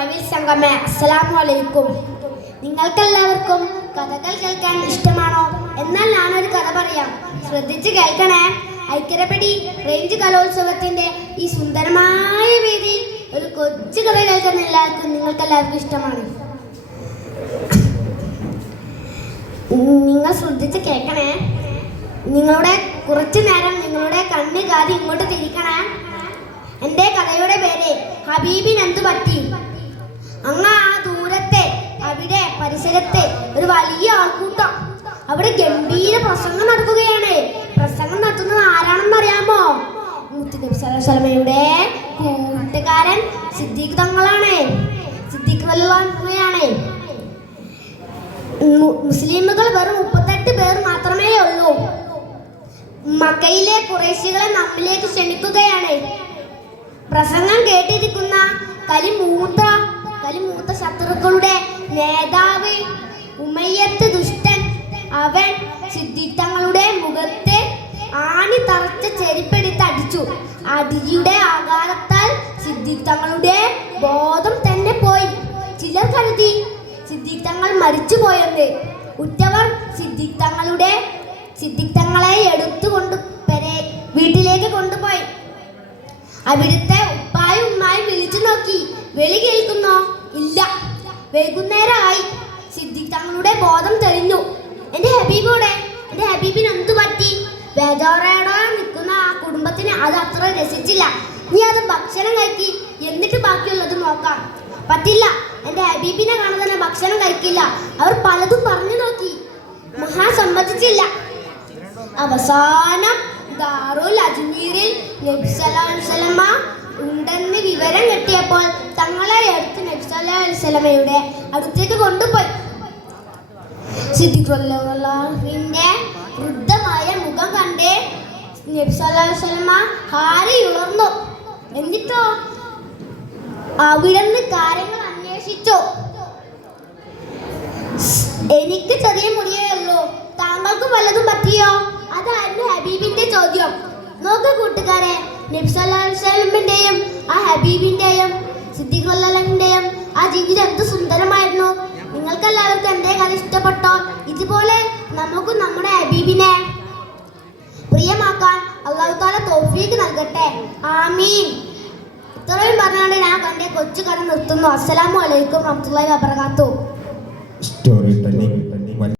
നാവിൽ സംഗമേ, അസ്സലാമു അലൈക്കും. നിങ്ങൾക്കെല്ലാവർക്കും കഥകൾ കേൾക്കാൻ ഇഷ്ടമാണോ? എന്നാൽ ഞാനൊരു കഥ പറയാം, ശ്രദ്ധിച്ച് കേൾക്കണേ. ഐക്യരപ്പടി റേഞ്ച് കലോത്സവത്തിന്റെ ഈ സുന്ദരമായ വേദിയിൽ ഒരു കൊച്ചു കഥ കേൾക്കാൻ നിങ്ങൾക്കെല്ലാവർക്കും ഇഷ്ടമാണ്. നിങ്ങൾ ശ്രദ്ധിച്ച് കേൾക്കണേ. നിങ്ങളുടെ കുറച്ചു നേരം നിങ്ങളുടെ കണ്ണ് കാതി ഇങ്ങോട്ട് തിരിക്കണേ. എൻ്റെ കഥയുടെ പേര് ഹബീബിന് എന്തു പറ്റി. അങ്ങ് ആ ദൂരത്തെ അവിടെ പരിസരത്തെ ഒരു വലിയ ആൾക്കൂട്ടം അവിടെ ഗംഭീര പ്രസംഗം നടക്കുകയാണ്. പ്രസംഗം നടത്തുന്നത് ആരാണെന്ന് അറിയാമോ? മുത്തുനബി സ്വല്ലല്ലാഹു അലൈഹി വസല്ലമയുടെ കൂട്ടുകാരൻ സിദ്ദീഖ് തങ്ങളാണ്. സിദ്ദീഖ് റളിയല്ലാഹുവാണ്. മുസ്ലിമുകൾ വെറും 38 പേർ മാത്രമേ ഉള്ളൂ. മക്കയിലെ ഖുറൈശികളെ നമ്മിലേക്ക് ക്ഷണിക്കുകയാണ്. പ്രസംഗം കേട്ടിരിക്കുന്ന കലിമൂത്ത ശത്രുക്കളുടെ നേതാവ് ഉമയ്യത്ത് ദുഷ്ടൻ, അവൻ സിദ്ദീഖ് തങ്ങളുടെ മുഖത്ത് ആണി തറച്ച ചെരുപ്പെടുത്ത് അടിച്ചു. അടിയുടെ ആഘാതത്താൽ സിദ്ദീഖ് തങ്ങളുടെ ബോധം തന്നെ പോയി. ചിലർ കരുതി സിദ്ദീഖ് തങ്ങൾ മരിച്ചുപോയെന്ന്. ഉറ്റവർ സിദ്ദീഖ് തങ്ങളെ എടുത്തുകൊണ്ട് വീട്ടിലേക്ക് കൊണ്ടുപോയി. അവിടുത്തെ ഉപ്പായും ഉമ്മായും വിളിച്ചു നോക്കി. വിളി കേൾക്കുന്നോ? ഇല്ല. വൈകുന്നേരമായി. സിദ്ദീഖ് തങ്ങളുടെ ബോധം തെളിഞ്ഞു. എൻ്റെ ഹബീബിന് എന്തു പറ്റി? ബേജാറോടെ നിൽക്കുന്ന ആ കുടുംബത്തിന് അത് അത്ര രസിച്ചില്ല. നീ അത് ഭക്ഷണം കഴിക്കി, എന്നിട്ട് ബാക്കിയുള്ളത് നോക്കാം. പറ്റില്ല, എൻ്റെ ഹബീബിനെ കാണാൻ തന്നെ ഭക്ഷണം കഴിക്കില്ല. അവർ പലതും പറഞ്ഞു നോക്കി, മഹാ സമ്മതിച്ചില്ല. അവസാനം ദാറുൽ അജ്മീറിൽ നബി സല്ലല്ലാഹു അലൈഹി വസല്ലമ ഉണ്ടെന്ന് വിവരം കിട്ടിയപ്പോൾ തങ്ങളെ എടുത്ത് നബി സല്ലല്ലാഹു അലൈഹി വസല്ലമയുടെ അടുത്തേക്ക് കൊണ്ടുപോയി. സിദ്ദീഖ് റളിയല്ലാഹുവിന്റെ വൃദ്ധമായ മുഖം കണ്ട് നബി സല്ലല്ലാഹു അലൈഹി വസല്ലമ ഹാരി ഉണർന്നു. എന്നിട്ടോ അവിടുന്ന് കാര്യങ്ങൾ അന്വേഷിച്ചു. എനിക്ക് ചെറിയ മുറിയേ ഉള്ളൂ, താങ്കൾക്ക് വല്ലതും പറ്റിയോ? അതായിരുന്നു ഹബീബിന്റെ ചോദ്യം. നോക്ക് കൂട്ടുകാരെ, നബി സല്ലല്ലാഹു അലൈഹി വസല്ലമിന്റെയും ആ ഹബീബിന്റെയും സിദ്ദീഖ് റളിയല്ലാഹുവിന്റെയും ആ ജീവിതം എന്ത് സുന്ദരമായിരുന്നു. നിങ്ങൾക്കെല്ലാവർക്കും എൻ്റെ കഥ ഇഷ്ടപ്പെട്ടോ? ഇതുപോലെ നമുക്ക് നമ്മുടെ ഹബീബിനെ പ്രിയമാക്കാൻ അല്ലാഹു തആല തൗഫീഖ് നൽകട്ടെ. ആമീൻ. ഇത്രയും പറഞ്ഞുകൊണ്ട് ഞാൻ എൻ്റെ കൊച്ചു കഥ നിർത്തുന്നു. അസ്സലാമു അലൈക്കും വറഹ്മത്തുള്ളാഹി വബറകാതുഹു.